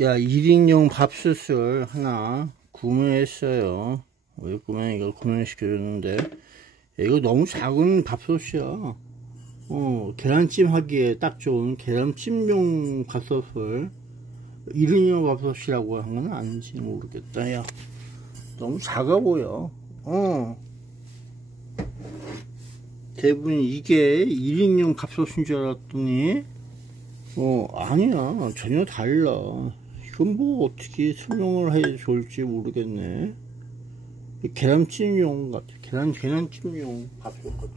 야, 1인용 밥솥을 하나 구매했어요. 왜 이걸 구매시켜줬는데, 야, 이거 너무 작은 밥솥이야. 계란찜 하기에 딱 좋은 계란찜용 밥솥을 1인용 밥솥이라고 한 건 아닌지 모르겠다. 야, 너무 작아 보여. 대부분 이게 1인용 밥솥인 줄 알았더니, 아니야. 전혀 달라. 이건 뭐 어떻게 설명을 해야 좋을지 모르겠네. 계란찜용 같아. 계란찜용 밥솥 같아.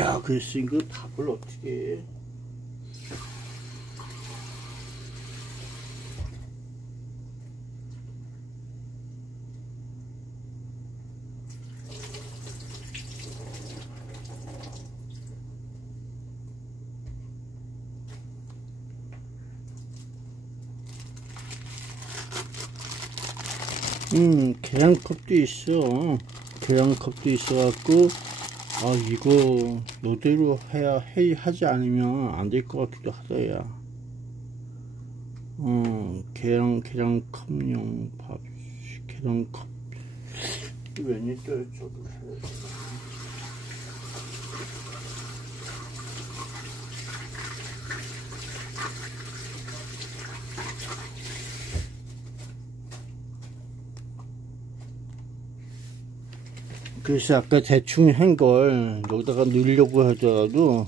야, 그래서 이거 밥을 어떻게 해? 계량컵도 있어. 계량컵도 있어갖고, 이거, 너대로 하지 않으면 안 될 것 같기도 하다, 야. 계량컵용 밥, 계량컵. 웬일 또 저도 해야 돼. 그래서 아까 대충 한 걸 여기다가 넣으려고 하더라도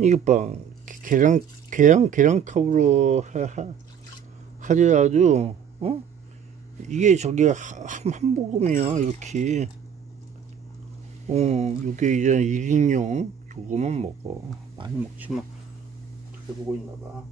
이거 봐, 계량컵으로 하더라도 이게 저기 한 모금이야. 이렇게 요게 이제 1인용 요거만 먹어. 많이 먹지마. 어떻게 보고 있나봐.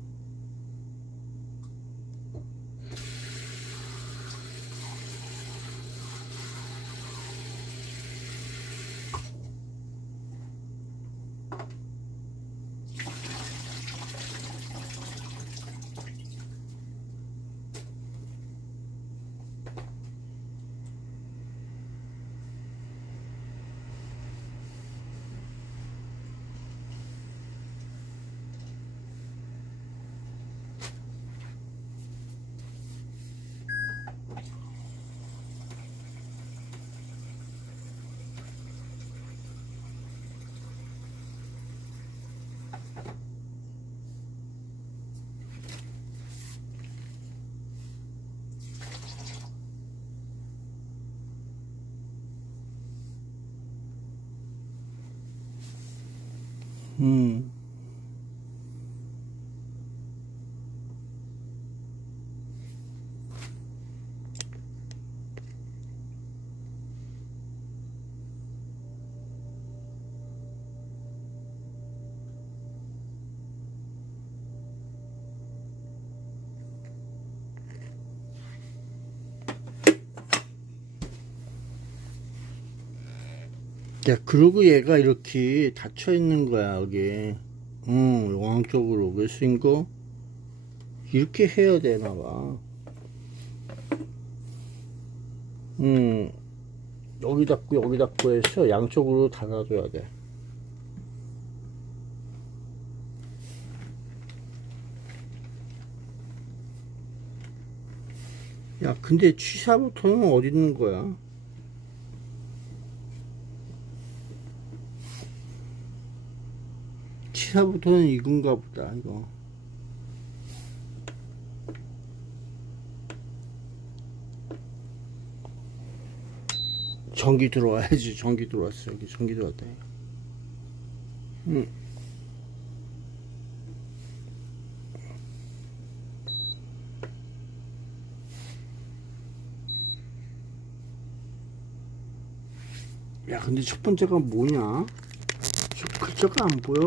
야, 그리고 얘가 이렇게 닫혀 있는 거야, 여기. 왕쪽으로. 그래서 이거, 이렇게 해야 되나 봐. 여기 닫고 해서 양쪽으로 닫아줘야 돼. 야, 근데 취사부터는 어디 있는 거야? 취사부터는 이건가 보다, 이거. 전기 들어와야지. 전기 들어왔어. 여기 전기 들어왔다. 야, 근데 첫 번째가 뭐냐? 저 글자가 안 보여.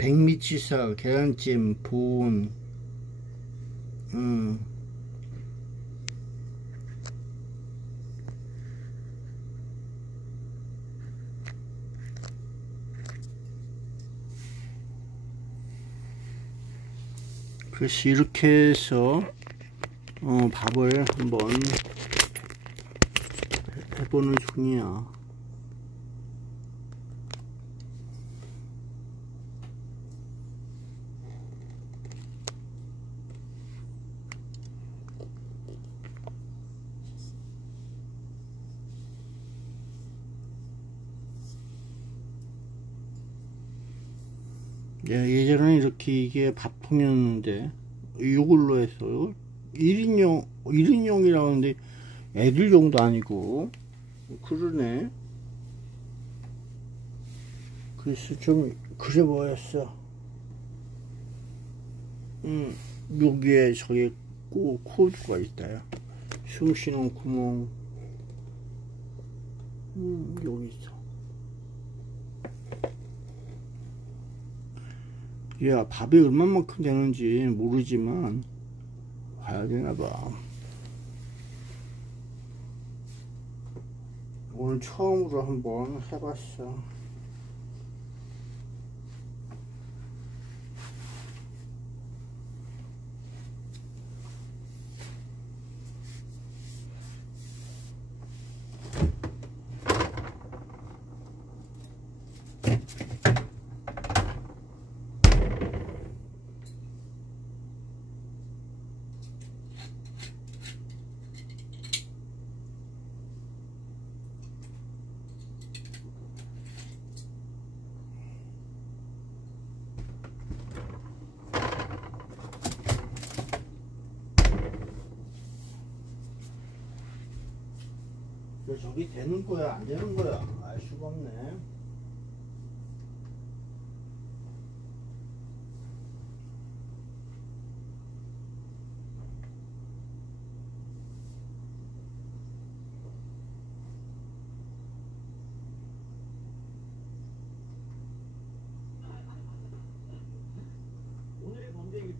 백미치사, 계란찜, 보온. 그래서 이렇게 해서 밥을 한번 해보는 중이야. 예전에 이렇게 이게 밥통이었는데 이걸로 해서 1인용이라고 하는데 애들용도 아니고 그러네. 그래서 좀 그래 보였어. 여기에 저기 코드가 있다요. 숨 쉬는 구멍. 여기 있어. 야, 밥이 얼마만큼 되는지 모르지만 봐야 되나봐. 오늘 처음으로 한번 해봤어. 저기 되는 거야 안 되는 거야 알 수가 없네. 오늘의 범죄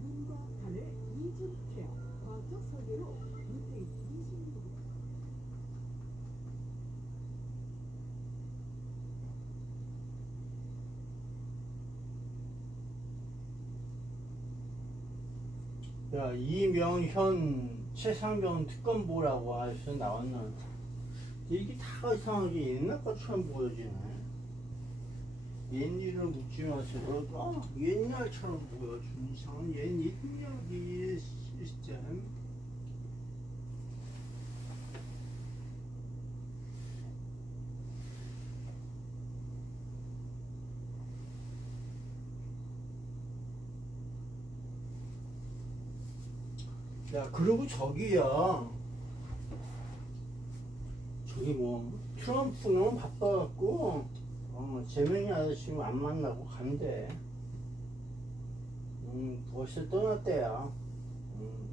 문과 간의 이중 체험, 과학적 설계로 문제인 20년. 야, 이명현 최상병 특검보라고 해서 나왔는데 이게 다 이상하게 옛날 것처럼 보여지네. 옛일을 묻지마서 옛날처럼 보여주는 이상한 옛 입력이 시스템. 야, 그리고 저기야, 저기 뭐 트럼프는 바빠갖고 재명이 아저씨 안 만나고 간대. 벌써 떠났대야.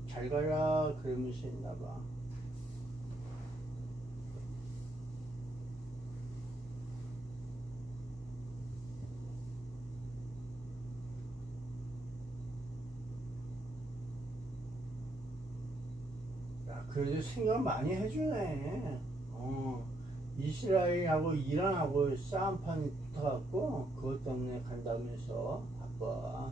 잘 가라 그러면서 있나봐. 야, 그래도 생각 많이 해주네. 이스라엘하고 이란하고 싸움판이 붙어갖고 그것 때문에 간다면서 바빠.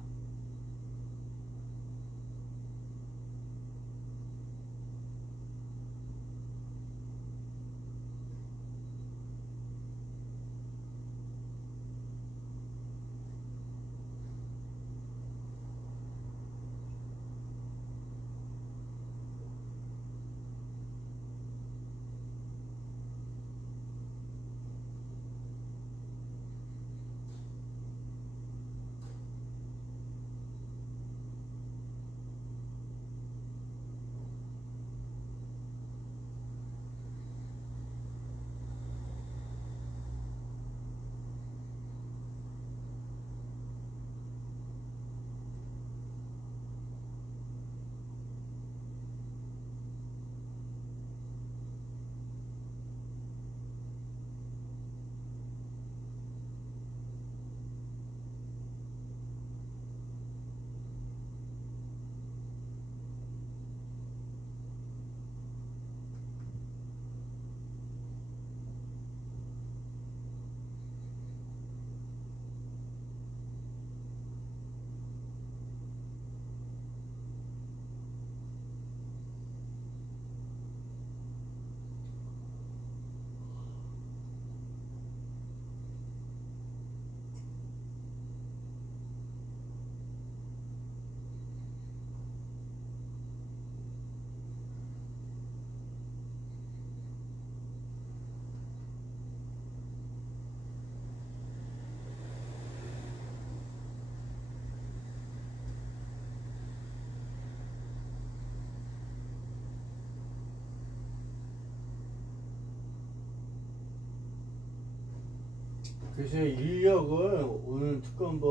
그래서 인력을 오는 특검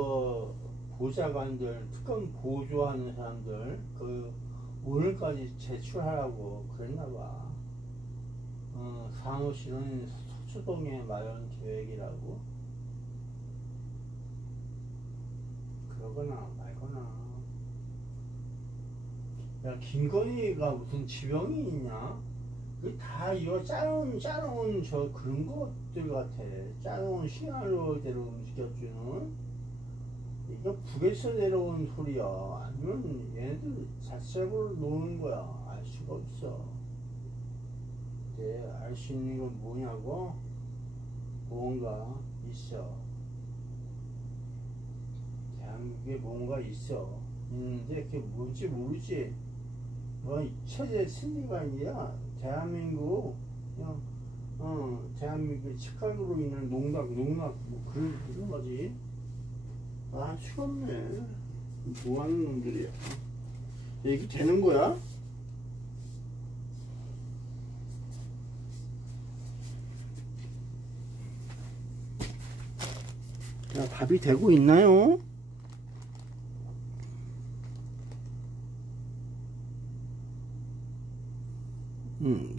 보좌관들, 특검 보조하는 사람들 그 오늘까지 제출하라고 그랬나봐. 사무실은 서초동에 마련 계획이라고. 그러거나 말거나. 야, 김건희가 무슨 지병이 있냐? 그 다 이거 짜놓은 저 그런 것들 같아. 짜놓은 시나리오대로 움직여주는. 이거 북에서 내려온 소리야. 아니면 얘네들 자체로 노는 거야. 알 수가 없어. 근데 알 수 있는 건 뭐냐고? 뭔가 있어. 대한민국에 뭔가 있어. 있는데 그게 뭔지 모르지. 체제 승리가 아니라 대한민국 그냥 대한민국 직각으로 인한 농락 뭐 그런 거지. 아, 추웠네. 뭐하는 놈들이야. 얘기 되는 거야? 야, 밥이 되고 있나요?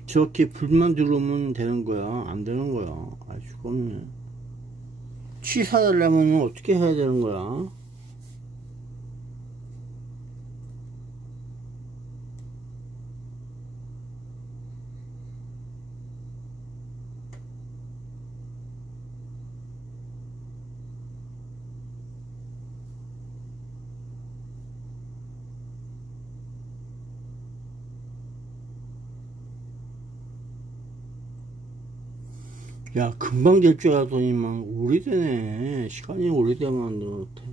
저렇게 불만 들어오면 되는 거야? 안 되는 거야? 알 수가 없네. 취사하려면 어떻게 해야 되는 거야? 야, 금방 될 줄 알았더니만 오래되네. 시간이 오래되면 그렇대.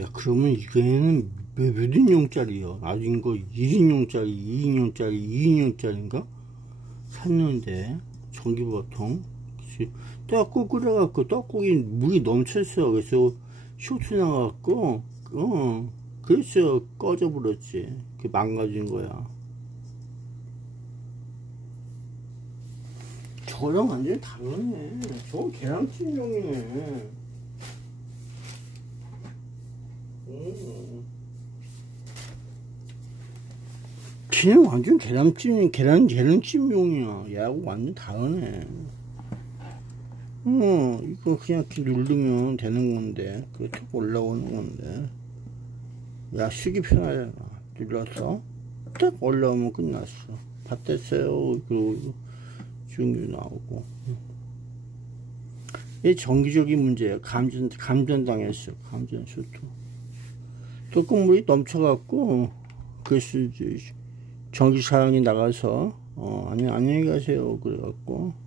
야, 그러면 이게는 몇 인용짜리야? 나중에 거 1인용짜리, 2인용짜리, 2인용짜리인가? 샀는데 전기보통 떡국 끓여갖고 떡국이 물이 넘쳤어. 그래서 쇼트 나갖고 그래서 꺼져버렸지. 그 망가진 거야. 저랑 완전히 다르네. 저건 계란찜용이네. 걔는 완전 계란찜용이야. 얘하고 완전 다르네. 이거 그냥 이렇게 누르면 되는 건데, 그렇게 올라오는 건데. 야, 쓰기 편하잖아. 눌러서 딱 올라오면 끝났어. 다 뗐어요. 그리고 중규 나오고. 이게 정기적인 문제예요. 감전당했어. 감전수도. 떡국물이 넘쳐갖고, 그래서 전기사양이 나가서, 안녕히 가세요. 그래갖고.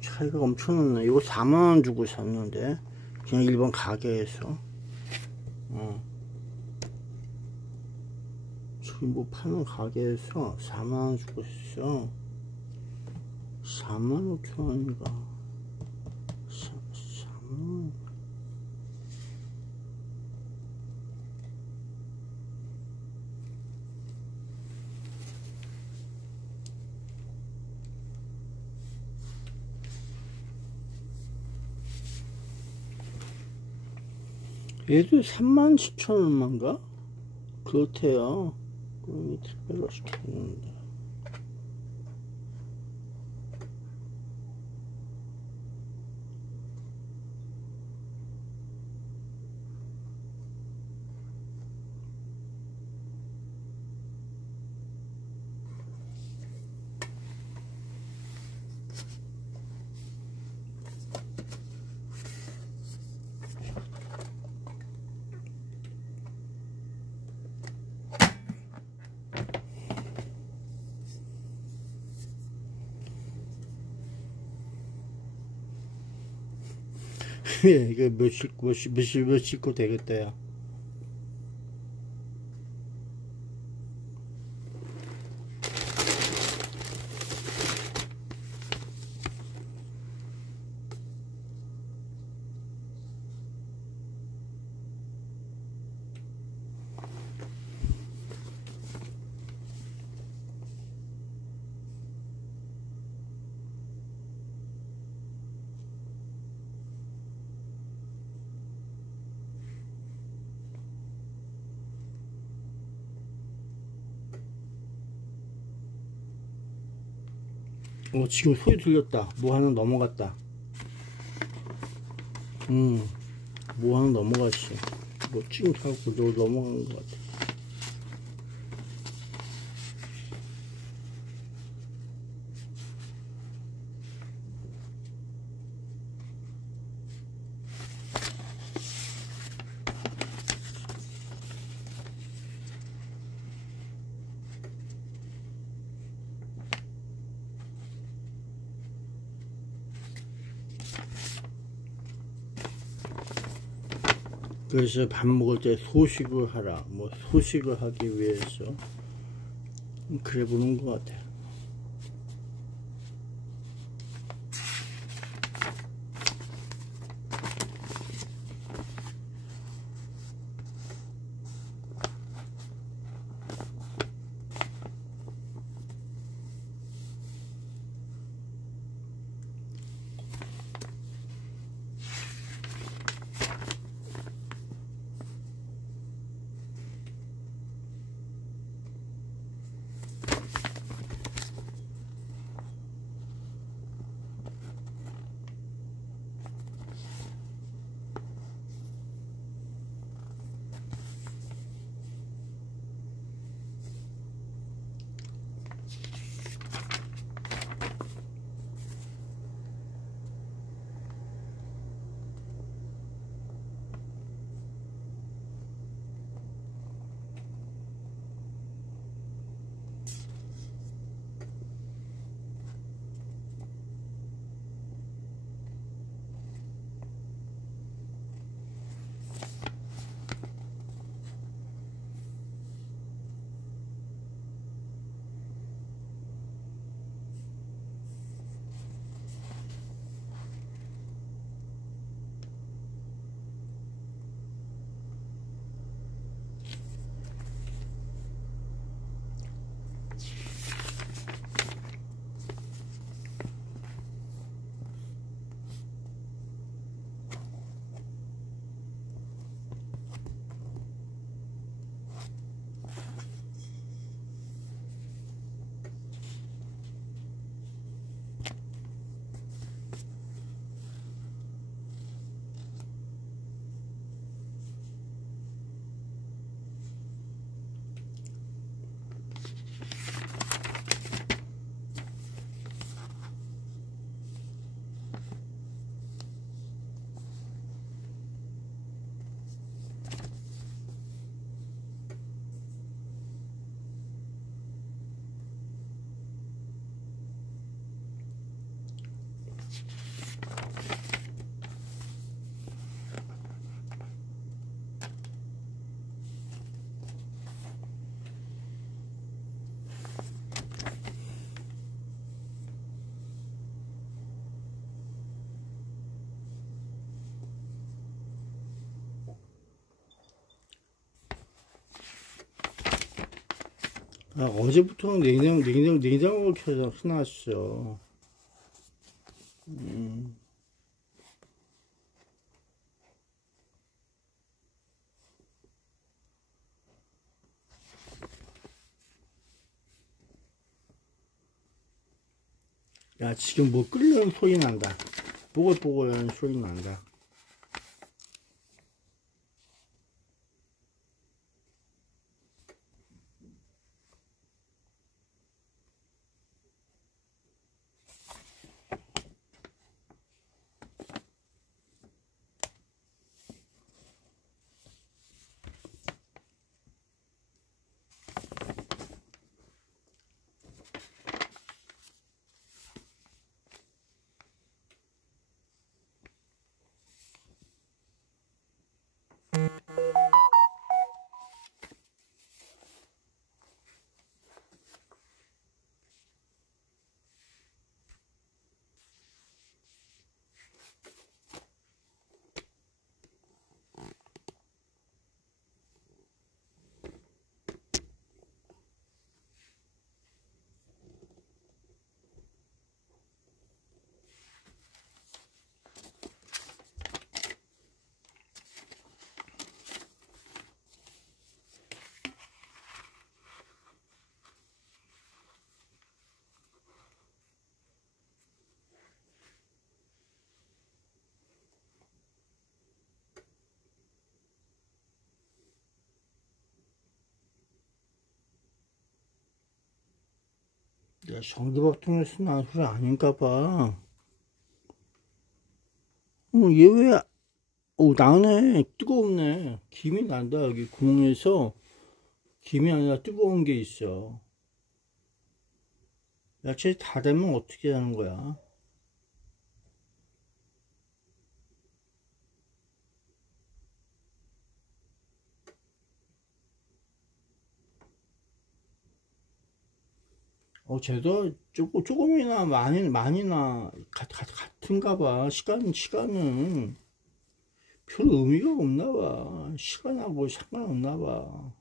차이가 엄청 났네. 이거 4만원 주고 샀는데 그냥 일반 가게에서 지금 뭐 파는 가게에서 4만원 주고 샀어. 4만 5천원인가 4만원. 얘도 37,000원만가? 그렇대요. 그럼 택배로 시켰는데. 이게 몇십 고 되겠다야. 지금 소리 들렸다. 뭐 하나 넘어갔다. 뭐 하나 넘어갔어. 뭐 찡 하고 넘어간 것 같아. 그래서 밥 먹을 때 소식을 하라. 뭐 소식을 하기 위해서 그래 보는 것 같아. 어제부터는 냉장고를 켜서 해놨어. 야, 지금 뭐 끓는 소리 난다. 뽀글뽀글한 소리 난다. 내가 전기밥통에서 난 소리 아닌가 봐. 얘 왜, 나네. 뜨겁네. 김이 난다. 여기 구멍에서 김이 아니라 뜨거운 게 있어. 야채 다 되면 어떻게 하는 거야? 쟤도 조금이나 많이나 같은가 봐. 시간은 별 의미가 없나 봐. 시간하고 상관없나 봐.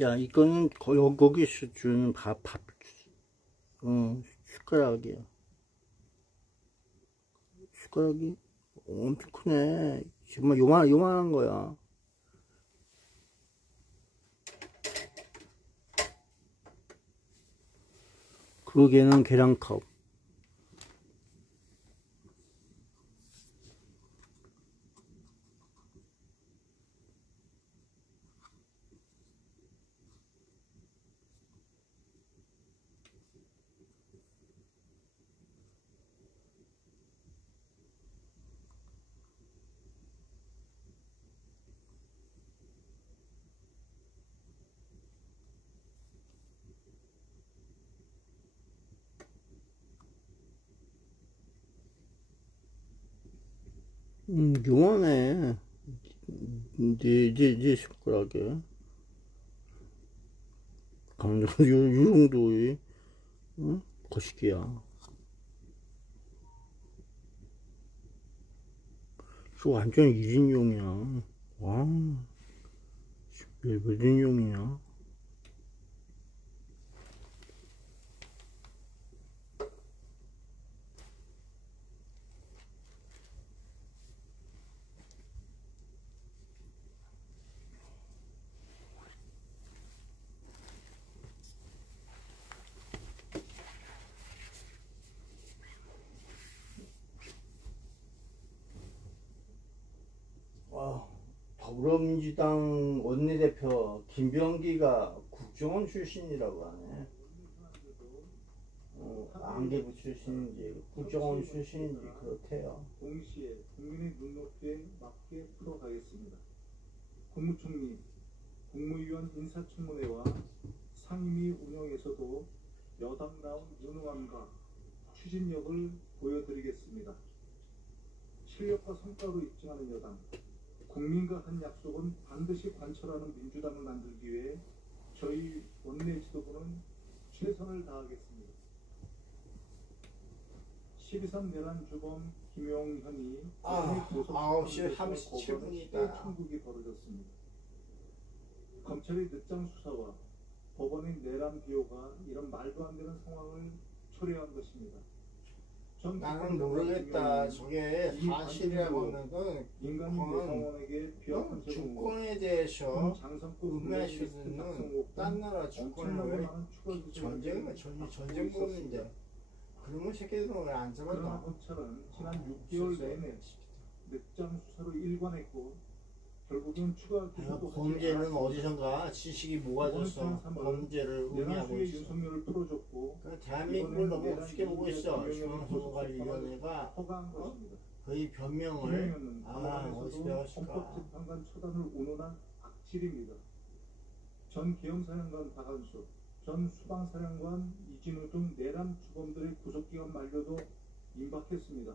야, 이거는 거기서 주는 밥, 숟가락이야. 숟가락이 엄청 크네. 정말 요만한 거야. 그리고 얘는 계량컵. 요만해. 네 숟가락에. 요 정도의, 거시기야. 이거 완전 1인용이야. 와. 몇 인용이야? 더불어민주당 원내대표 김병기가 국정원 출신이라고 하네. 안개부 출신인지 국정원 출신인지 그렇대요. 동시에 국민의 눈높이에 맞게 풀어가겠습니다. 국무총리, 국무위원 인사청문회와 상임위 운영에서도 여당다운 유능함과 추진력을 보여드리겠습니다. 실력과 성과로 입증하는 여당, 국민과 한 약속은 반드시 관철하는 민주당을 만들기 위해 저희 원내 지도부는 최선을 다하겠습니다. 12.3 내란 주범 김용현이 9시 37분이다. 청구기 벌어졌습니다. 검찰의 늦장 수사와 법원의 내란 비호가 이런 말도 안 되는 상황을 초래한 것입니다. 나는 모르겠다. 저게 사실이라고 하는 건 인간인 대상원에게 비합한 주권에 대해서 음해할 수는 딴 나라 주권을 왜 전쟁 범인데 그러면 새끼들은 왜 안 그러나 잡았나? 검찰은 지난 6개월 내내 늦장 수사로 일관했고 결국은 추가 기소도 범죄는 어디선가 지식이 모아져서 범죄를 의미하고 있어. 윤석열을 풀어줬고 대한민국을 너무 우습게 보고 있어. 중앙선거관리위원회가 허가한 것입니다. 거의 변명을 법원에서도 어디서 배웠을까? 헌법재판관 처단을 운운한 악질입니다. 전 기영사령관 박한수, 전 수방사령관 이진우 등 내란 주범들의 구속기간 만료도 임박했습니다.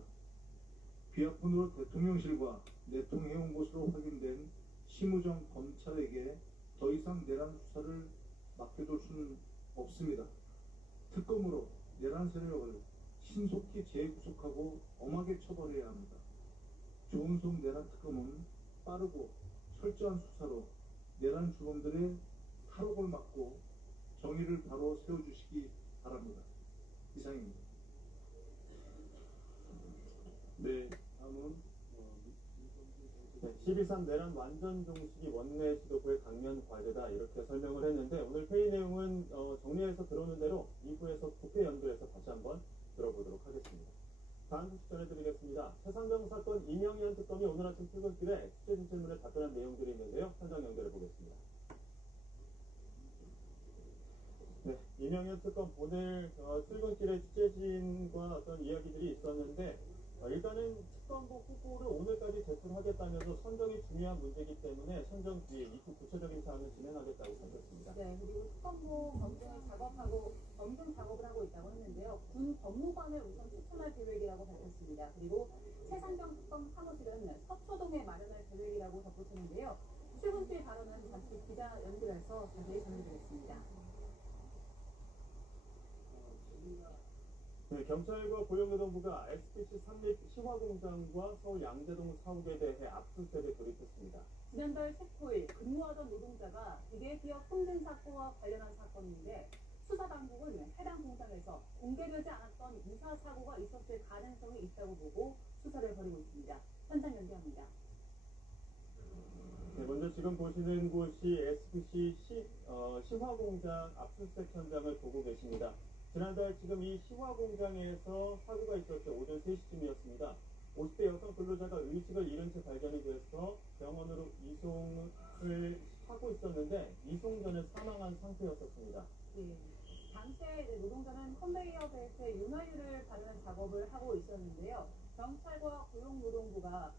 비아폰으로 대통령실과 내통해온 것으로 확인된 심우정 검찰에게 더 이상 내란 수사를 맡겨둘 수는 없습니다. 특검으로 내란 세력을 신속히 재구속하고 엄하게 처벌해야 합니다. 조은송 내란 특검은 빠르고 철저한 수사로 내란 주범들의 탈옥을 막고 정의를 바로 세워주시기 바랍니다. 이상입니다. 네, 다음은 12.3 내란 완전 종식이 원내 지도부의 강면 과제다 이렇게 설명을 했는데 오늘 회의 내용은 정리해서 들어오는 대로 2부에서 국회 연도에서 다시 한번 들어보도록 하겠습니다. 다음 소식 전해드리겠습니다. 최상병 사건 이명현 특검이 오늘 아침 출근길에 취재진 질문에 답변한 내용들이 있는데요. 현장 연결해 보겠습니다. 네, 이명현 특검 오늘 출근길에 취재진과 어떤 이야기들이 있었는데 일단은 특검부 후보를 오늘까지 제출하겠다면서 선정이 중요한 문제이기 때문에 선정 뒤에 이후 구체적인 사항을 진행하겠다고 밝혔습니다. 네, 그리고 특검부 검증 작업을 하고 있다고 했는데요. 군 법무관을 우선 추천할 계획이라고 밝혔습니다. 그리고 최상병 특검 사무실은 서초동에 마련할 계획이라고 덧붙였는데요. 출근길 발언은 잠시 기자 연결해서 자세히 전해드리겠습니다. 네, 경찰과 고용노동부가 SPC 삼립 시화공장과 서울 양재동 사옥에 대해 압수수색에 돌입했습니다. 지난달 19일 근무하던 노동자가 기계기업 손등 사건과 관련한 사건인데 수사당국은 해당 공장에서 공개되지 않았던 유사 사고가 있었을 가능성이 있다고 보고 수사를 벌이고 있습니다. 현장 연결합니다. 네, 먼저 지금 보시는 곳이 SPC 시화공장 압수수색 현장을 보고 계십니다. 지난달 지금 이 시화공장에서 사고가 있었죠. 오전 3시쯤이었습니다. 50대 여성 근로자가 의식을 잃은 채 발견이 돼서 병원으로 이송을 하고 있었는데 이송 전에 사망한 상태였었습니다. 예. 당시에 노동자는 컨베이어 벨트에 윤활유를 바르는 작업을 하고 있었는데요. 경찰과 고용노동부가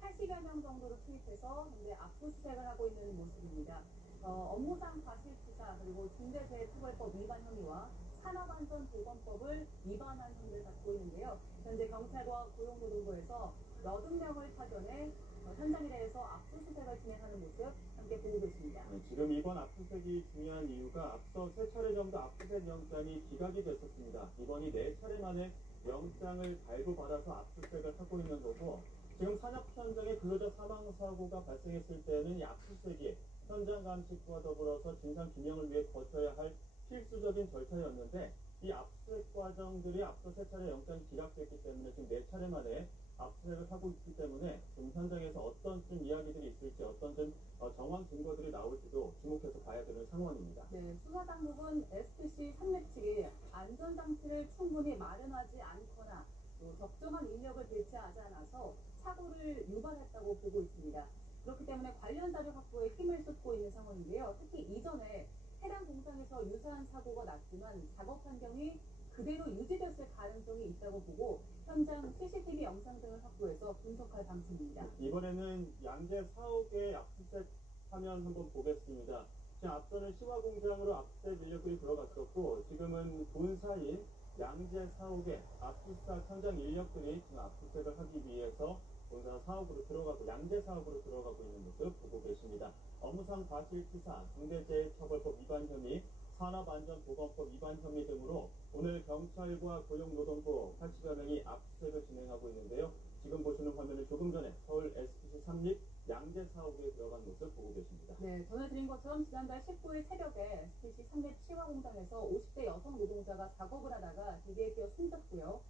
80여 명 정도를 투입해서 현재 압수수색을 하고 있는 모습입니다. 업무상 과실치사 그리고 중대재해처벌법 위반 혐의와 산업안전보건법을 위반한 혐의를 받고 있는데요. 현재 경찰과 고용노동부에서 80명을 파견해 현장에 대해서 압수수색을 진행하는 모습 함께 보고 계십니다. 네, 지금 이번 압수수색이 중요한 이유가 앞서 3차례 정도 압수수색 영장이 기각이 됐었습니다. 이번이 4차례 만에 영장을 발부받아서 압수수색을 하고 있는 거고 지금 산업 현장에 근로자 사망 사고가 발생했을 때는 이 압수수색이 현장 감식과 더불어서 진상 규명을 위해 거쳐야 할 필수적인 절차였는데 이 압수수색 과정들이 앞서 3차례 영장이 기각됐기 때문에 지금 4차례 만에 압수수색을 하고 있기 때문에 지금 현장에서 어떤 좀 이야기들이 있을지 어떤 좀 정황 증거들이 나올지도 주목해서 봐야 되는 상황입니다. 네, 수사당국은 SPC 삼립 측이 안전장치를 충분히 마련하지 않거나 또 적정한 인력을 배치하지 않아서 사고를 유발했다고 보고 있습니다. 그렇기 때문에 관련 자료 확보에 힘을 쏟고 있는 상황인데요. 특히 이전에 해당 공장에서 유사한 사고가 났지만 작업 환경이 그대로 유지됐을 가능성이 있다고 보고 현장 CCTV 영상 등을 확보해서 분석할 방침입니다. 이번에는 양재 사옥의 압수수색 화면 한번 보겠습니다. 지금 앞서는 시화공장으로 압수수색 인력들이 들어갔었고 지금은 본사인 양재 사옥의 압수수색 현장 인력들이 지금 압수수색을 하기 위해서 본사 사옥으로 들어가고 양재 사옥으로 들어가고 있는 모습 보고 계십니다. 업무상 과실치사, 중대재해처벌법 위반 혐의, 산업안전보건법 위반 혐의 등으로 오늘 경찰과 고용노동부 80여 명이 압수수색을 진행하고 있는데요. 지금 보시는 화면은 조금 전에 서울 SPC 삼립 양재 사옥에 들어간 모습 보고 계십니다. 네, 전해드린 것처럼 지난달 19일 새벽에 SPC 삼립 시화공장에서 50대 여성 노동자가 작업을 하다가 기계에 끼어 숨졌고요.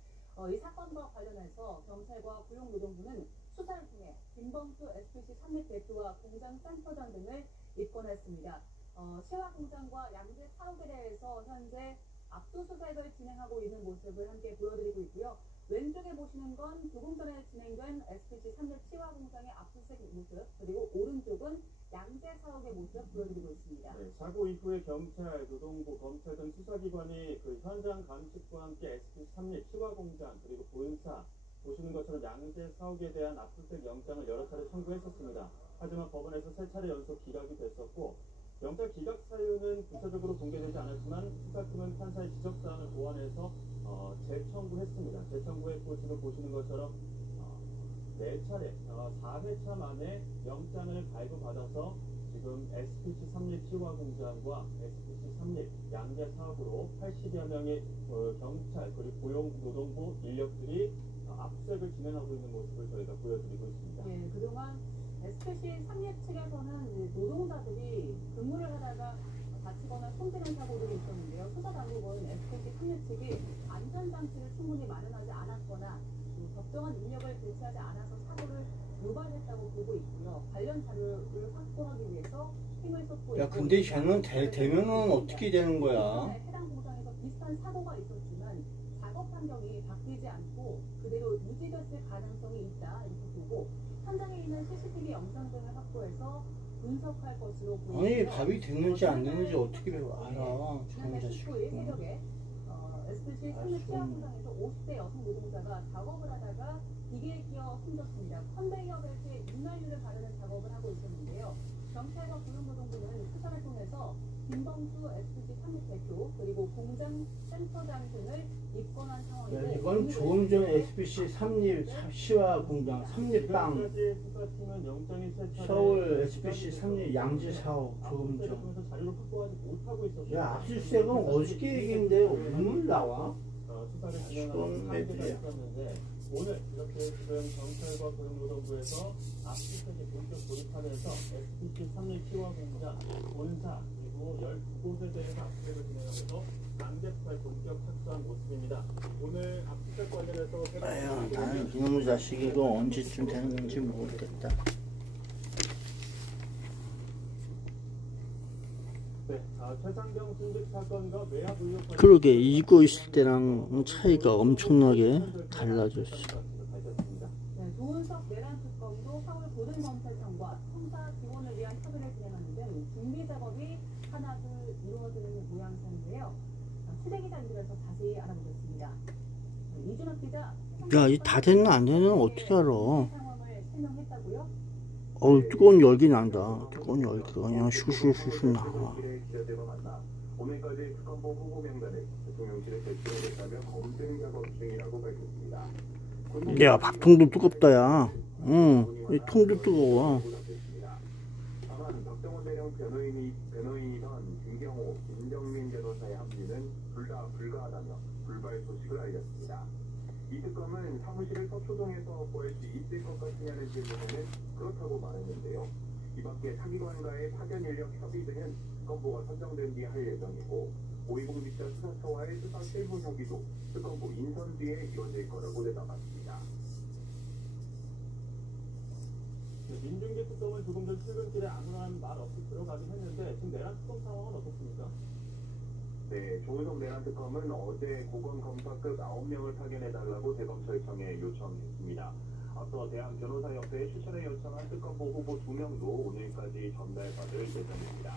이 사건과 관련해서 경찰과 고용노동부는 수사를 통해 김범수 SPC 삼립 대표와 공장 센터장 등을 입건했습니다. 시화공장과 양재 사옥에 대해서 현재 압수수색을 진행하고 있는 모습을 함께 보여드리고 있고요. 왼쪽에 보시는 건 조금 전에 진행된 SPC 삼립 시화공장의 압수수색 모습, 그리고 오른쪽은 양재 사옥의 모습 보여드리고 있습니다. 네, 사고 이후에 경찰, 노동부, 검찰 등 수사기관이 그 현장 감식과 함께 SPC 삼립 시화공장 그리고 본사 보시는 것처럼 양재 사옥에 대한 압수수색 영장을 여러 차례 청구했었습니다. 하지만 법원에서 3차례 연속 기각이 됐었고 영장 기각 사유는 구체적으로 공개되지 않았지만 수사팀은 판사의 지적사항을 보완해서 재청구했습니다. 재청구했고 지금 보시는 것처럼 4차례, 4회차 만에 영장을 발부받아서 지금 SPC 삼립 치화공장과 SPC 삼립 양재 사업으로 80여 명의 경찰 그리고 고용노동부 인력들이 압수수색을 진행하고 있는 모습을 저희가 보여드리고 있습니다. 예, 그동안 SPC 삼립 측에서는 노동자들이 근무를 하다가 다치거나 숨지는 사고들이 있었는데요. 수사 당국은 SPC 삼립 측이 안전장치를 충분히 마련하지 않았거나 적정한 인력을 배치하지 않아서 사고를 유발했다고 보고 있고요. 관련 자료를 확보하기 위해서 힘을 쏟고 야, 있고, 근데 쟤는 되면은 어떻게 되는 거야? 해당 공장에서 비슷한 사고가 있었지만 작업 환경이 바뀌지 않고 그대로 유지됐을 가능성이 있다 이렇게 보고 현장에 있는 CCTV 영상 등을 확보해서 분석할 것으로 보이고요. 아니, 밥이 됐는지 안 됐는지 어떻게 알아? 저런 지난해 자식. 19일 새벽에 SPC 삼립 치아 공장에서 50대 여성 노동자가 작업을 하다가 기계에 끼어 숨졌습니다. 컨베이어 벨트에 윤활유를 바르는 작업을 하고 있었는데요. 경찰과 고용노동부는 수사를 통해서 김범수 SPC 삼립 대표 그리고 공장 센터장 등을 입건한 상황이고, 야, 이건 조금 전에 SPC 삼립 시화 공장 삼립빵 지금까지 수사팀은 영장이 세 차례 서울 SPC 삼립 양지 사업 조금 압수수색을 전. 통해서 자료를 확보하지 못하고 있었습니다. 야, 압수수색은 어저께 얘기인데 오늘 나와? 수사를 진행하는 상태가 있었는데 오늘 이렇게 지금 경찰과 고용노동부에서 압수수색에 본격 돌입하면서 SPC 삼립 치화공장, 본사 그리고 12곳에 대해서 압수수색을 진행하면서 강제수사에 본격 착수한 모습입니다. 오늘 압수수색 관련해서 아유, 나는 이놈의 자식이 이거 언제쯤 되는 건지 모르겠다. 네, 최상경 승직 사건과 외압 의혹 관련 그러게, 이거 있을 때랑 차이가 엄청나게 달라졌어. 네, 조은석 내란 특검도 서울 고등검찰청과 형사 지원을 위한 협의를 진행하는 등 준비 작업이 하나둘 이루어지는 모양새인데요. 취재 기자 연결해서 자세히 알아보겠습니다. 이준혁 기자. 야, 이 다 됐나 안 됐나 어떻게 알아? 상황을 설명했다고요? 어우, 뜨거운 열기 난다. 뜨거운 열기가 그냥 슈슈슈슈 나와. 오늘까지 특검보 후보 명단을 대통령실에 제출하겠다며 검증 작업 중이라고 밝혔습니다. 야, 밥통도 뜨겁다, 야. 응, 이 통도 뜨거워. 다만 박정원 대령 변호인이던 김경호, 김정민 변호사의 합류는 둘 다 불가하다며 불발 소식을 알렸습니다. 이 특검은 사무실을 서초동에서 구할 수 있을 것 같으냐는 질문에는 그렇다고 말했는데요. 이 밖에 사기관과의 파견 인력 협의 등은 특검보가 선정된 뒤에 할 예정이고, 고위공직자 수사처와의 수사 실무 협의도 특검보 인선 뒤에 이뤄질 거라고 내다봤습니다. 민중기 특검은 조금 전 출근길에 아무런 말 없이 들어가긴 했는데 지금 내란 특검 상황은 어떻습니까? 네, 조은석 내란특검은 어제 고검검사급 9명을 파견해달라고 대검찰청에 요청했습니다. 앞서 대한변호사협회에 추천을 요청한 특검보 후보 2명도 오늘까지 전달받을 예정입니다.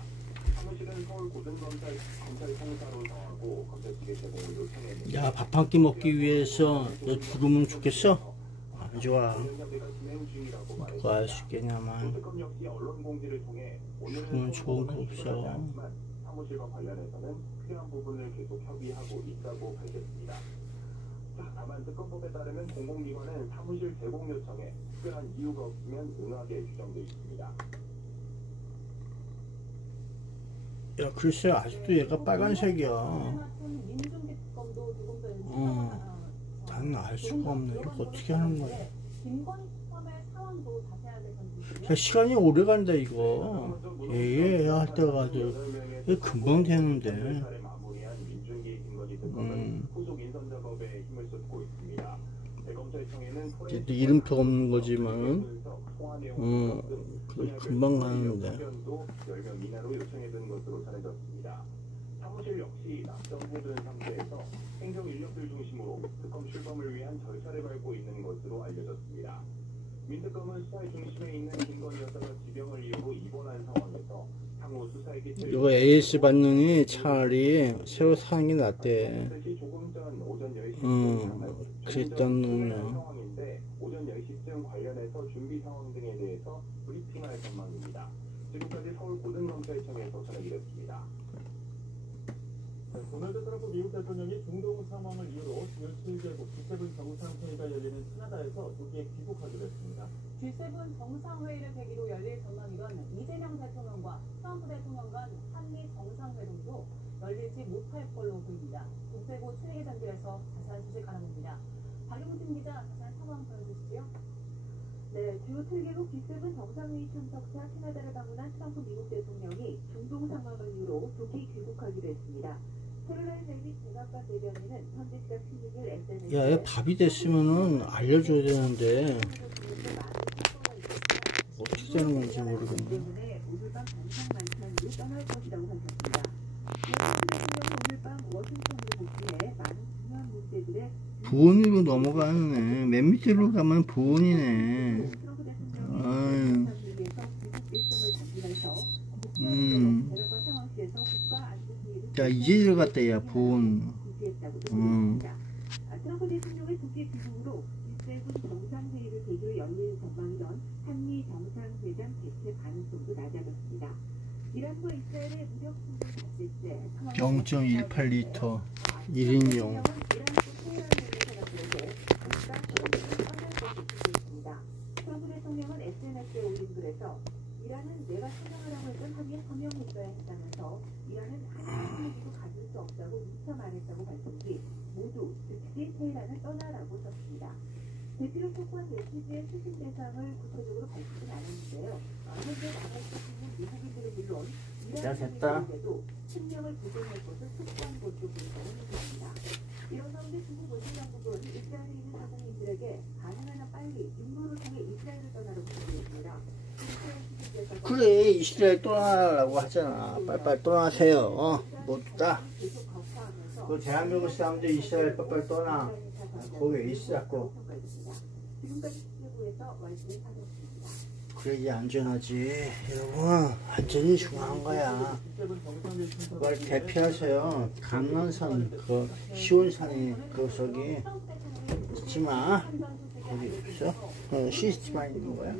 사무실은 서울 고등검찰 검찰청사로 정하고 검찰 측에 제공을 요청했는데, 야, 밥 한 끼 먹기 위해서 너 죽으면 좋겠어? 안 좋아. 협의가 진행 중이라고 누가 말했습니다. 알 수 있겠냐만. 특검 역시 언론 공지를 통해 죽으면 좋은 거 없어. 사무실과 관련해서는 필요한 부분을 계속 협의하고 있다고 밝혔습니다. 다만 특검법에 따르면 공공기관은 사무실 제공 요청에 특별한 이유가 없으면 응하게 규정돼 있습니다. 야, 글쎄, 아직도 얘가 빨간색이야. 민중기 특검도 조금 나는 알 수가 없네. 이거 어떻게 하는 거야? 김건희 특검의 상황도 자세하게 전해주시고요. 야, 시간이 오래 간다, 이거. 예, 할 때가 아주. 이거 금방 되는데. 마무리한 민중기 김건희 특검은 후속 인선 작업에 힘을 쏟고 있습니다. 대검찰청에는 이제 이름표 없는 거지만, 금방 가는데. 10명 이내로 요청해둔 것으로 전해졌습니다. 사무실 역시 낙점해둔 상태에서 행정 인력들 중심으로 특검 출범을 위한 절차를 밟고 있는 것으로 알려졌습니다. 민특검은 수사의 중심에 있는 김건희 여사가 지병을 이유로 입원한 상황에서 향후 수사에 끼칠 이거 AS 받느니 차라리 새로 사는 게 낫대. 조금 전 오전 10시쯤 그랬던 놈이야. 상황인데 오전 10시쯤 관련해서 준비 상황 등에 대해서 브리핑할 전망입니다. 지금까지 서울고등검찰청에서 전해드렸습니다. 도널드 트럼프 미국 대통령이 중동 상황을 이유로 주요 7개국 G7 정상회의가 열리는 캐나다에서 조기에 귀국하기로 했습니다. G7 정상회의를 계기로 열릴 전망이던 이재명 대통령과 트럼프 대통령 간 한미 정상회담도 열리지 못할 걸로 보입니다. 국제고 출입 전들에서 자세한 소식 알아봅니다. 박용진 기자, 자세한 상황 전해주시죠. 네, 주요 7개국 G7 정상회의 참석차 캐나다를 방문한 트럼프 미국 대통령이 중동 상황을 이유로 조기 귀국하기로 했습니다. 캐롤라인 레빗 백악관 대변인은 현지 시각 16일 SNS에 야, 얘 밥이 됐으면은 알려줘야 되는데 어떻게 되는 건지 모르겠네. 때문에 오늘 밤 반상 만찬으로 떠날 것이라고 밝혔습니다. 트럼프 대통령은 오늘 밤 워싱턴으로 복귀해 많은 중요한 문제들에 부원으로 넘어가네. 맨 밑으로 가면 부원이네. 트럼프 대통령이 아유. 위해서 귀국 일정을 잡으면서 백악관 상황실에서 국가 안전 회의를 자, 이제 들어갔다, 야, 부원. 지시했다고도 보도했습니다. 트럼프 대통령의 국제 귀국으로 G7 정상회의를 계기로 열릴 전망이던 한미 정상회담 개최 가능성도 낮아졌습니다. 이란과 이스라엘의 무력 충돌 닷새째 0.18리터 1인용. 트럼프 대통령은 SNS에 올린 글에서 이란은 내가 서명하라고 했던 합의에 서명했어야 했다면서 이란은 한일 얘기도 가질 수 없다고 미처 말했다고 밝힌 뒤 모두 즉시 테헤란을 떠나라고 썼습니다. 대피로 속과 대피지의 수신 대상을 구체적으로 밝히진 않았는데요. 현재 나가 있는 미국인들은 물론 야, 됐다. 이란에도 식량을 보존할 것을 촉구한 것도 분석을 했습니다. 이런 가운데 중국 문재인 정부는 이스라엘에 있는 한국인들에게 가능한 한 빨리 육로를 통해 이스라엘을 떠나라고 요구했습니다. 그래, 이스라엘 떠나라고 하잖아. 빨리빨리 떠나세요. 모두 다. 그 대한민국 사람들 이스라엘 빨리빨리 떠나. 거기 왜 있으라고. 그래야지 안전하지. 여러분, 안전이 중요한 거야. 그걸 대피하세요. 강남산, 그, 시온산에, 그, 저기, 있지 마. 거기 없어? CCTV만 있는 거야?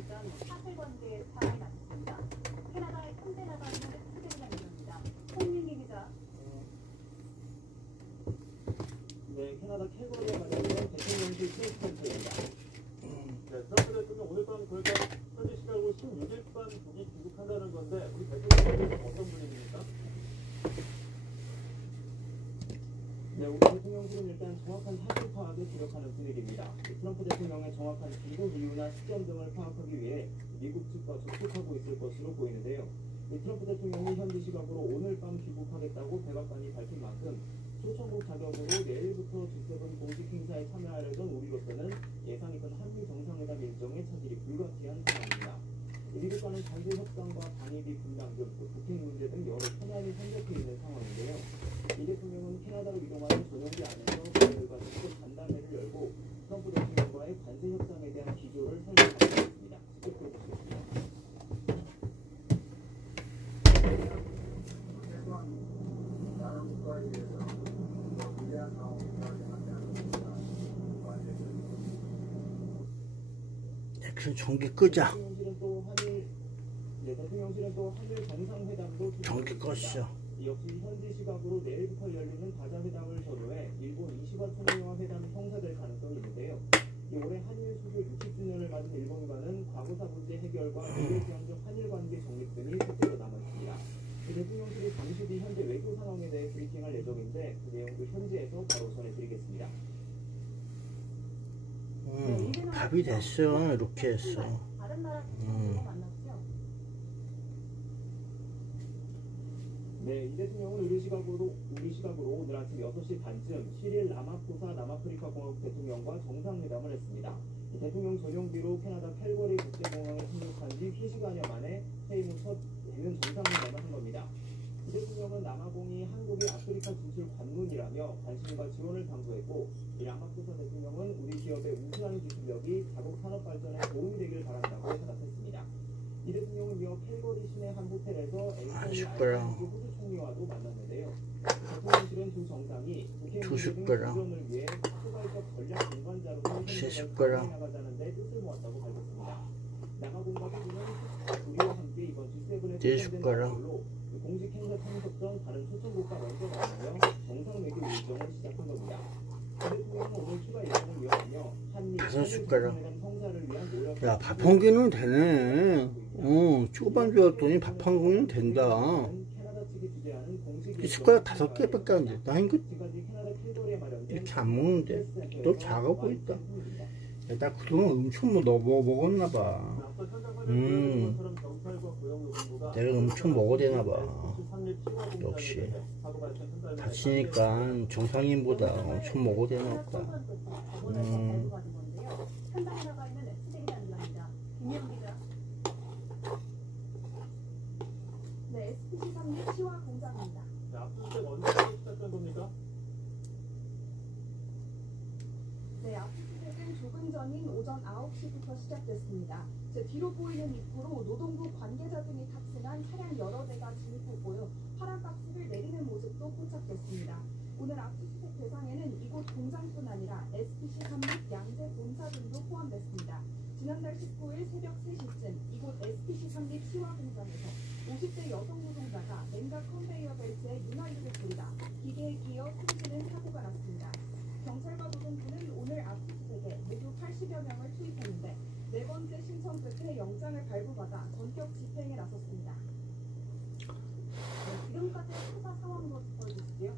네, 캐나다 캘거리에 관련된 대통령실 프레스컨프입니다. 네, 트럼프 대통령 오늘 밤 그러니까 현지 시각으로 16일 밤 조기 귀국한다는 건데 우리 대통령은 어떤 분위기입니까? 네, 우리 대통령실은 일단 정확한 사실 파악에 주력하는 분위기입니다. 트럼프 대통령의 정확한 귀국 이유나 시점 등을 파악하기 위해 미국 측과 접촉하고 있을 것으로 보이는데요. 트럼프 대통령이 현지 시각으로 오늘 밤 귀국하겠다고 백악관이 밝힌 만큼 초청국 자격으로 내일부터 G7 공식 행사에 참여하려던 우리로서는 예상이 큰 한미 정상회담 일정에 차질이 불가피한 상황입니다. 미국과는 관계 협상과 반입이 분담금, 북핵 문제 등 여러 현안이 산적해 있는 상황인데요. 이 대통령은 캐나다로 이동하는 전용기 안에서 그들과 직접 간담회를 열고 트럼프 대통령과의 관세 협상에 대한 기조를 설명하고 있습니다. 직접 들어보시겠습니다. 그럼 전기 끄자. 대통령실은 또 한일 정상회담도 전기 껐어. 역시 현지 시각으로 내일부터 열리는 다자회담을 전후해 일본 이시바 총리와 회담이 성사될 가능성이 있는데요. 올해 한일 수교 60주년을 맞은 일본과는 과거사 문제 해결과 미래지향적 한일 관계 정립 등이 숙제로 남아있습니다. 대통령실이 잠시 뒤 현재 외교 상황에 대해 브리핑할 예정인데 그 내용도 현지에서 바로 전해드리겠습니다. 밥이 됐어. 이렇게 했어. 다른 나라 대통령과 만났죠? 네, 이 대통령은 우리 시각으로 오늘 아침 6시 반쯤 시릴 라마포사 남아프리카 공화국 대통령과 정상회담을 했습니다. 대통령 전용기로 캐나다 캘거리 국제공항에 착륙한 지 3시간여 만에 퇴임 후 첫 대면 정상회담을 한 겁니다. 이 대통령은 남아공이 한국의 아프리카 진출 관문이라며 관심과 지원을 당부했고, 이 라마포사 대통령은 우리 기업의 우수한 기술력이 자국 산업 발전에 도움이 되길 바란다고 대답했습니다. 이 대통령은 이어 캘거리 시내 한 호텔에서 앤서니 알바니지 호주 총리와도 만났는데요. 대통령실은 두 정상이 북핵 문제 등 지원을 위해 포괄적 전략 공관자로서 나가자는 데 뜻을 모았다고 밝혔습니다. 남아 공화국은 우리와 함께 이번 G7에 네 숟가락. 공식 행사 참석전 다른 초청국가 먼저 나가며 정상회담 일정을 시작한 겁니다. 대통령은 오늘 추가 일정을 이어가며 한미 5숟가락. 성사를 위한 노력. 야, 밥 한 끼는 되네. 초반 좋았더니 밥 한 끼는 된다. 캐나다 측이 주재하는 공식 이 숟가락 5개밖에 안 돼. 나 이거 지금까지 캐나다 캘거리에 마련된 이렇게 안 먹는데. 너 작아 보인다. 야, 나 그동안 엄청 먹었나봐. 앞서 현장 화면 보여드린 것처럼 경찰과 고용노동부가 내가 엄청 먹어야 되나봐. SPC 3립 치과 역시. 공장에 사고 발생 한 달 만에 다치니까 정상인보다 엄청 먹어야 되나 보다. 현장에 나가 있는 SBC 단장입니다. 김영 기자. 네, SPC 3립 치과 공장입니다. 자, 압수수색 언제부터 시작된 겁니까? 네, 압수수색은 조금 전인 오전 9시부터 시작됐습니다. 제 뒤로 보이는 입구로 노동부 관계자 등이 탑승한 차량 여러 대가 진입했고요. 파란 박스를 내리는 모습도 포착됐습니다. 오늘 압수수색 대상에는 이곳 공장뿐 아니라 SPC 3립 양재 본사 등도 포함됐습니다. 지난달 19일 새벽 3시쯤 이곳 SPC 3립 치과 공장에서 50대 여성 노동자가 냉각 컨베이어 벨트에 윤활유를 뿌리다 기계에 끼어 숨지는 사고가 났습니다. 경찰과 노동부는 오늘 압수수색에 모두 80여 명을 투입했는데 네 번째 신청 끝에 영장을 발부받아 전격 집행에 나섰습니다. 네, 지금까지의 수사 상황도 짚어주시고요.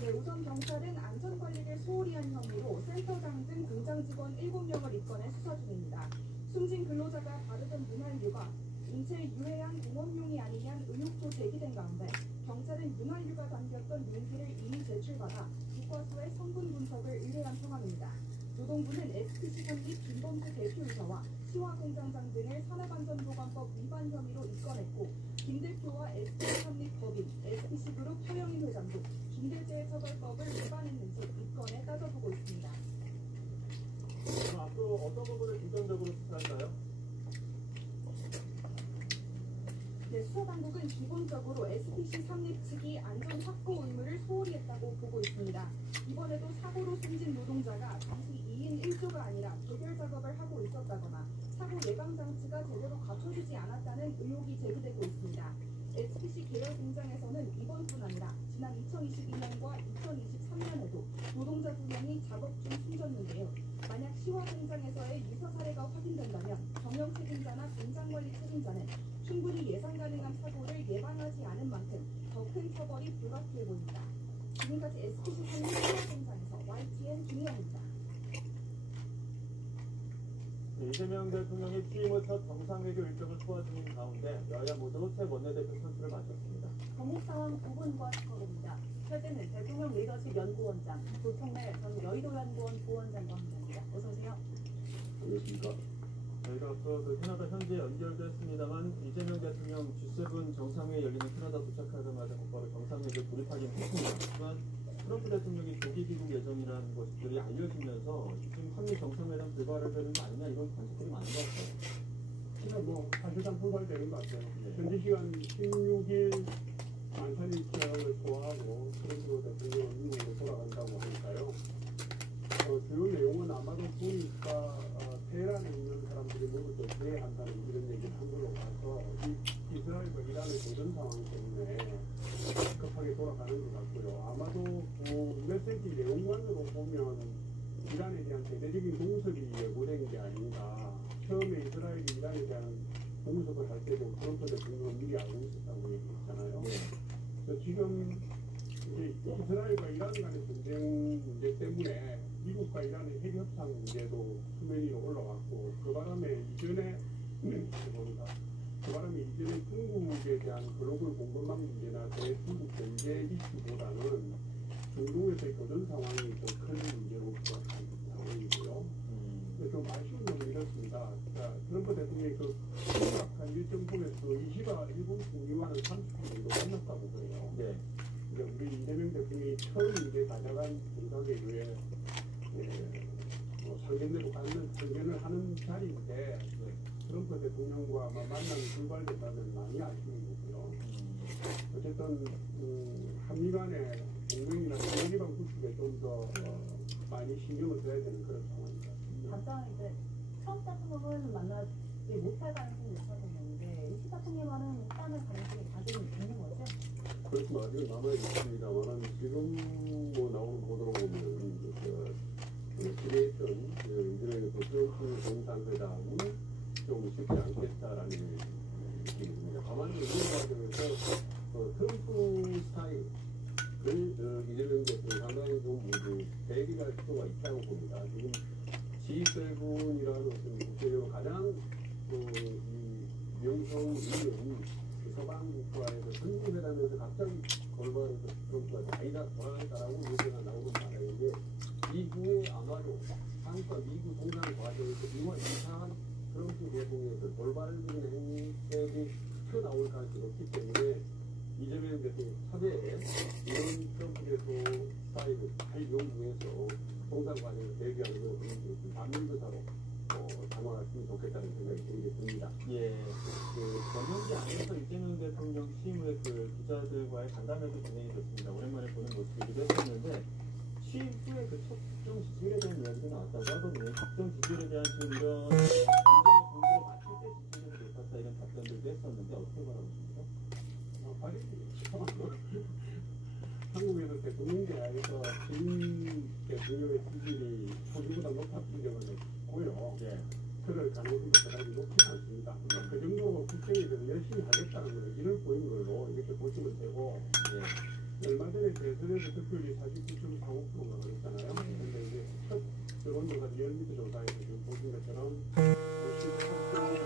네, 우선 경찰은 안전관리를 소홀히 한 혐의로 센터장 등 공장 직원 7명을 입건해 수사 중입니다. 숨진 근로자가 바르던 윤활유가 인체에 유해한 공업용이 아니냐는 의혹도 제기된 가운데 경찰은 윤활유가 담겼던 용기를 이미 제출받아 국과수의 성분 분석을 의뢰한 상황입니다. 노동부는 SPC 3립 김범수 대표이사와 치화공장장 등을 산업안전보건법 위반 혐의로 입건했고 김 대표와 SPC 3립 법인, SPC그룹 허영인 회장도 중대재해처벌법을 위반했는지 입건에 따져보고 있습니다. 그럼 앞으로 어떤 부분을 중점적으로 수사할까요? 네, 수사당국은 기본적으로 SPC 3립 측이 안전 확보 의무를 소홀히 했다고 보고 있습니다. 이번에도 사고로 숨진 노동자가 당시 2인 1조가 아니라 개별 작업을 하고 있었다거나 사고 예방 장치가 제대로 갖춰지지 않았다는 의혹이 제기되고 있습니다. SPC 계열 공장에서는 이번뿐 아니라 지난 2022년과 2023년에도 노동자 2명이 작업 중 숨졌는데요. 만약 시화 공장에서의 유사 사례가 확인된다면 경영 책임자나 공장 관리 책임자는 충분히 예상 가능한 사고를 예방하지 않은 만큼 더 큰 처벌이 불가피해 보입니다. 지금까지 SPC 3립 시화 공장에서 YTN 김희영입니다. 이재명 대통령이 취임 후 첫 정상회교 일정을 소화 중인 가운데 여야 모두 새 원내대표 선출을 마쳤습니다. 법무 상황 9분과 스포입니다. 현재는 대통령 리더십 연구원장 조청래 전 여의도연구원 부원장과 함께합니다. 어서 오세요. 안녕하십니까. 저희가 앞서 캐나다 현지에 연결됐습니다만 이재명 대통령 G7 정상회의 열리는 캐나다 도착하자마자 곧바로 정상회의에 돌입하긴 했습니다. 하지만 트럼프 대통령이 조기 귀국 예정이라는 것들이 알려지면서 지금 한미 정상회담 불발을 되는 거 아니냐 이런 관측들이 많은 것 같아요. 뭐 사실상 불발되는 것 같아요. 현지 시간 16일 만찬 일정을 소화하고 트럼프 대통령은 미국으로 돌아간다고 하니까요. 주요 내용은 아마도 보니까 테헤란에 있는 사람들이 모두 더 기회한다는 이런 얘기를 한 걸로 봐서 이스라엘과 이란의 교전 상황 때문에 급하게 돌아가는 것 같고요. 아마도 메시지 내용만으로 보면 이란에 대한 대대적인 공습이 예고된 게 아닌가. 처음에 이스라엘이 이란에 대한 공습을 할 때도 트럼프 대통령은 미리 알고 있었다고 얘기했잖아요. 그래서 지금 이제 이스라엘과 이란 간의 전쟁 문제 때문에 미국과 이란의 핵 협상 문제도 수면 위로 올라왔고 그 바람에 이전에 중국에 대한 글로벌 공급망 문제나 대중국 견제 이슈보다는 중동에서의 교전 상황이 더 큰 문제로 부각하는 상황이고요. 좀 아쉬운 점은 이렇습니다. 트럼프 대통령이 그 심각한 일정 속에서 일본 국민과는 30분 정도 만났다고 그래요. 네. 우리 이재명 대통령이 처음 이제 가져간 정상회의에 상견례로 상견을 하는 자리인데 트럼프 대통령과 만남이 불발됐다면 많이 아쉬운 거고요. 어쨌든 한미 간의 동맹이나 경제기반 구축에 좀 더 많이 신경을 써야 되는 그런 상황입니다. 당장 이제 트럼프 대통령은 만나지 못할 가능성이 높아졌는데 이 시 대통령과는 만날 가능성이 아직 있는 거죠? 그렇지만 아직 남아있습니다만 지금 뭐 나오는 보도로 보면 기대했던 이들에게서 트럼프 정상회담은 좀 쉽지 않겠다라는 느낌이 듭니다. 다만 이런 과정에서 트럼프 스타일을 이재명 대통령이 상당히 좀 대비할 필요가 있다고 봅니다. 지금 G7이라는 어떤 국제적으로 가장 이 명성있는 서방 국가에서 선진회담에서 갑자기 골반에서 트럼프가 아니다 돌아가겠다라고 얘기가 나오는 바람인데 이후에 아마도 한국과 미국 동상 과정에서 이상한 트럼프 대통령에서 돌발적인 행태들이 튀어나올 가능성이 높기 때문에 이재명 대통령 차례에 이런 트럼프 대통령 스타일을 잘 연구해서 동상 과정에서 대비하는 것을 반민교사로 담아갔으면 좋겠다는 생각이 들게 듭니다. 예, 전용기 안에서 이재명 대통령 취임을 기자들과의 간담회도 진행이 됐습니다. 오랜만에 보는 모습이기도 했었는데 취임 후에 특정 지지율에 대한 이야기도 나왔다고 하거든요. 특정 지지율에 대한 지금 이런 경쟁의 공세를 맞출 때 지지율이 높았다 이런 답변들도 했었는데 어떻게 바라보십니까? 한국에서 대통령제에서 진 대통령의 지지율이 소주보다 높았던 적은 없고요. 예. 그럴 가능성이 그다지 높지 않습니다. 그 정도 국정에 대해서 열심히 하겠다는 걸 이를 보이는 걸로 이렇게 보시면 되고, 얼마 전에 대선에서 득표율이 49.45%가 그랬잖아요. 근데 이제 첫 여론조사 리얼미터 조사에서 지금 보신 것처럼 53%가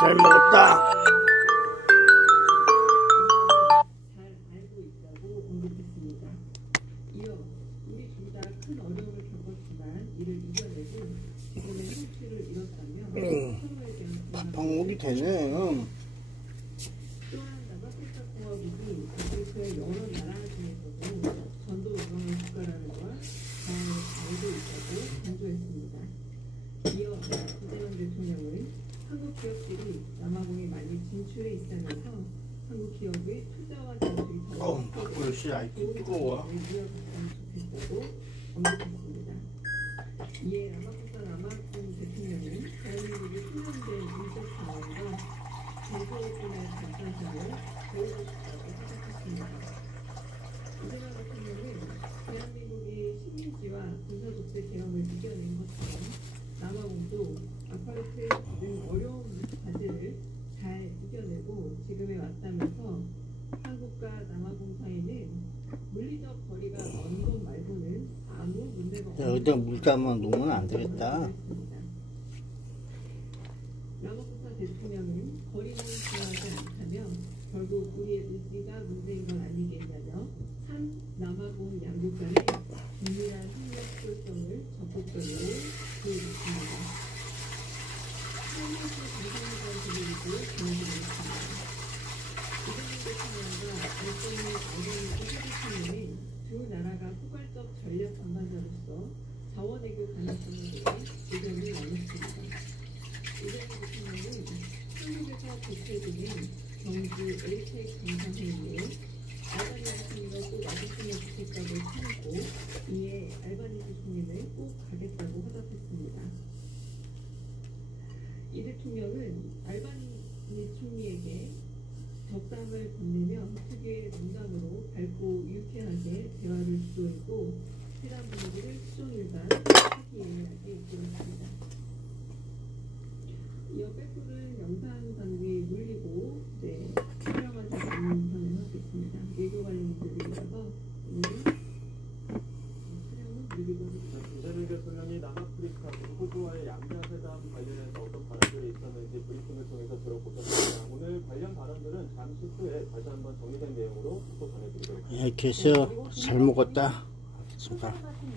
잘 먹었다. 잘 알고 있다고 언급했습니다. 이어 우리 둘 다 큰 어려움을 겪었지만 이를 이겨내고 지금의 성취를 이뤘다며 서로에 대한 방목이 되네. 또한 남아프리카공화국이 아프리카의 여러 나라 중에서도 전도 유망한 국가라는 걸 잘 알고 있다고 강조했습니다. 이어 이재명 대통령은 한국 기업들이 남아공에 많이 진출해 있다면서 한국 기업의 투자와 진출이 글씨 아이고 뜨거워. 좋겠다고 언급했습니다. 이에 라마포사 남아공 대통령은 대한민국이 수년된 인적 상황과 제조업군의 발전사를 보여주고 싶다고 생각했습니다. 이재명 대통령은 대한민국이 식민지와 군사독재 계엄을 이겨낸 것처럼 남아공도 아파르트헤이드 등 어려운 과제를 잘 이겨내고 지금에 왔다면서 한국과 남아공 사이는 물리적 거리가 먼 것 말고는 아무 문제가 없다고 여기다 물 담아 놓으면 안 되겠다. 라마포사 대통령은 거리는 중요하지 않다며 결국 우리의 의지가 문제인 건 아니겠냐며 남아공 양국 간의 긴밀한 협력 효성을 적극적으로 보여줬습니다. 한국의 정상회담 분위기도 전해드리겠습니다. 이재명 대통령과 알권을 얻은 새 대통령은 두 나라가 포괄적 전략 담당자로서 자원외교 가능성에 대해 의견을 나눴습니다. 이재명 대통령은 한국에서 개최되는 경주 에이펙 정상회의에 알바니스 총리가 꼭 와줬으면 좋겠다고 참고 이에 알바니스 총리는 꼭 가겠다고 화답했습니다. 이 대통령은 알바니스 총리에게 덕담을 건네며 특유의 농담으로 밝고 유쾌하게 대화를 주도했고 회담 분위기를 수종일관 하기에하게 이끌었습니다. 이어 빼돌은 영상 단위 물리고 촬영한 영상을 하겠습니다. 외교 관련 인터뷰이라서 오늘은 잠시 후에 다시 한번 정리된 내용으로 또 전해드리도록 하겠습니다. 이렇게 해서 잘 먹었다.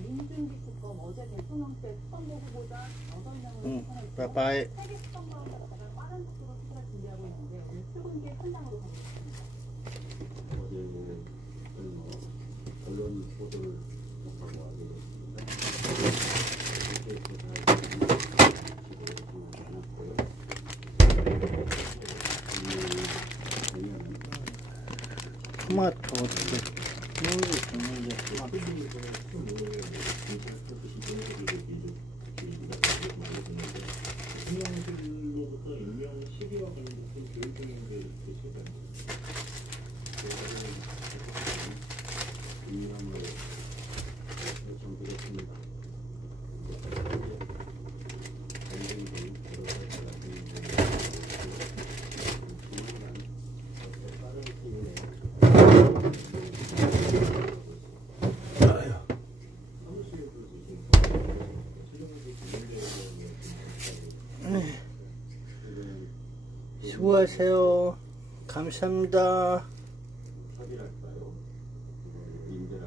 민준기 특검 어제 대통령 때 특검보 후보자 6명을 응, 추천했고 빠빠이. 세계 특검 가운데 가장 빠른 속도로 수사를 준비하고 있는데 오늘 출근길 현장으로 가보겠습니다. 언론 보도를 하고 하겠습니다. 토마토 어떻게 먹는 게 토마토. 대통령실로부터 임명 시기와 관련된 교육 동향을 제시했다는 임명을 요청드렸습니다. 수고하세요. 감사합니다. 합의랄까